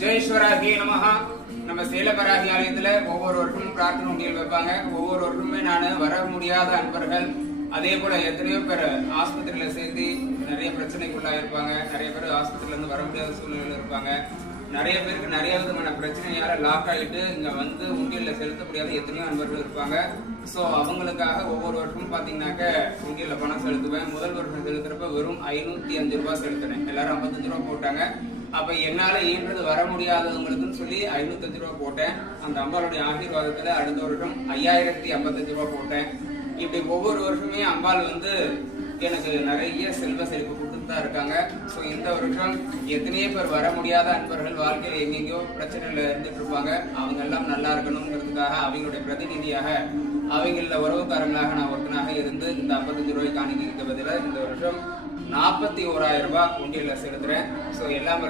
ஜெயஸ்வராகிய நமஹா. நம்ம சேலப்பராகி ஆலயத்துல ஒவ்வொருவருக்கும் பிரார்த்தனை உண்டியல் வைப்பாங்க. ஒவ்வொருவருக்குமே நான் வர முடியாத அன்பர்கள். அதே போல எத்தனையோ பேர் ஆஸ்பத்திரியில சேர்த்து நிறைய பிரச்சனைக்குள்ளா இருப்பாங்க நிறைய பேர் ஆஸ்பத்திரியில இருந்து வர முடியாத சூழ்நிலையில இருப்பாங்க. நிறைய பேருக்கு நிறைய விதமான பிரச்சனையால லாக் ஆயிட்டு இங்க வந்து உண்டியல்ல செலுத்த முடியாத எத்தனையோ அன்பர்கள் இருப்பாங்க. சோ அவங்களுக்காக ஒவ்வொரு வருஷமும் பாத்தீங்கன்னாக்க உண்டியல்ல பணம் செலுத்துவேன். முதல் வருஷம் செலுத்துறப்ப வெறும் ஐநூத்தி அஞ்சு ரூபாய் செலுத்தினேன். எல்லாரும் ஐம்பத்தஞ்சு ரூபாய் போட்டாங்க. அப்ப என்னால ஈன்றது வர முடியாதவங்களுக்குன்னு சொல்லி ஐநூத்தஞ்சு ரூபாய் போட்டேன். அந்த அம்பாளுடைய ஆசீர்வாதத்துல அடுத்த வருஷம் ஐயாயிரத்தி ஐம்பத்தஞ்சு ரூபாய் போட்டேன். இப்படி ஒவ்வொரு வருஷமே அம்பாள் வந்து எனக்கு நிறைய செல்வ செழிப்பு கொடுத்துட்டு தான் இருக்காங்க. ஸோ இந்த வருஷம் எத்தனையோ பேர் வர முடியாத அன்பர்கள் வாழ்க்கையில் எங்கெங்கயோ பிரச்சனையில இருந்துட்டு இருப்பாங்க. அவங்க எல்லாம் நல்லா இருக்கணுங்கிறதுக்காக அவங்களுடைய பிரதிநிதியாக அவங்கள உறவுக்காரங்களாக நான் ஒருத்தனாக இருந்து இந்த ஐம்பத்தஞ்சு ரூபாய் காணிக்க பதிலாக இந்த வருஷம் நாற்பத்தி ஓராயிரம் ரூபாய் உண்டியில் செலுத்துறேன். ஸோ எல்லாம்